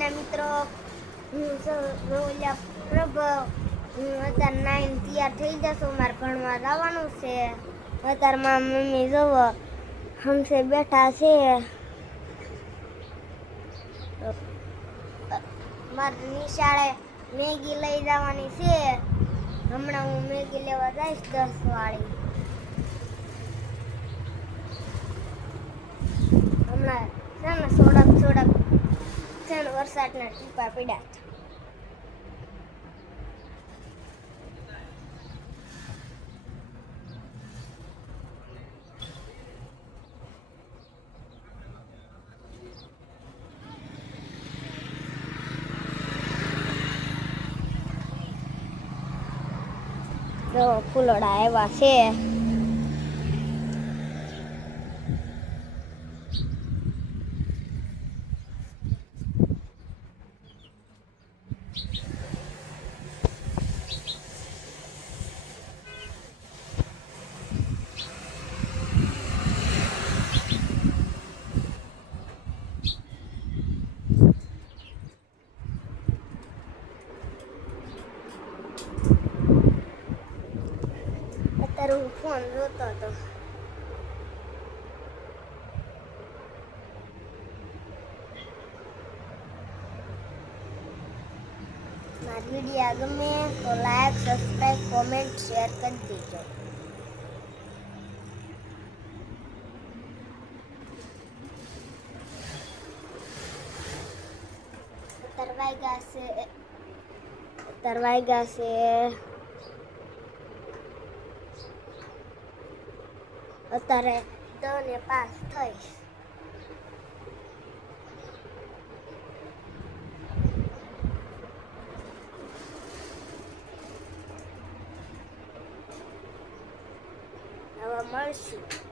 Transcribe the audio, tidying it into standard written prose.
ના મિત્રો, હું પ્રભ હું અત્યારે 9 તૈયાર થઈ જશું. મારે ભણવા જવાનું છે. અત્યારમાં મમ્મી જોવો હમસે બેઠા છે. મારે નિશાળે મેગી લઈ જવાની છે. હમણાં હું મેગી લેવા જઈશ 10 વાળી. હમણાં છે ને થોડાક છે ને વરસાદના ટીપા પડ્યા છે. જો ફૂલોડા આવ્યા છે. અત્યારે હું ફોન જોતો હતો. મારી વિડીયો ગમે તો લાઈક, સબસ્ક્રાઈબ, કોમેન્ટ, શેર કરી દેજો. તરવાઈ છે અત્યારે 10:05 થઈશ. હવે મળશું.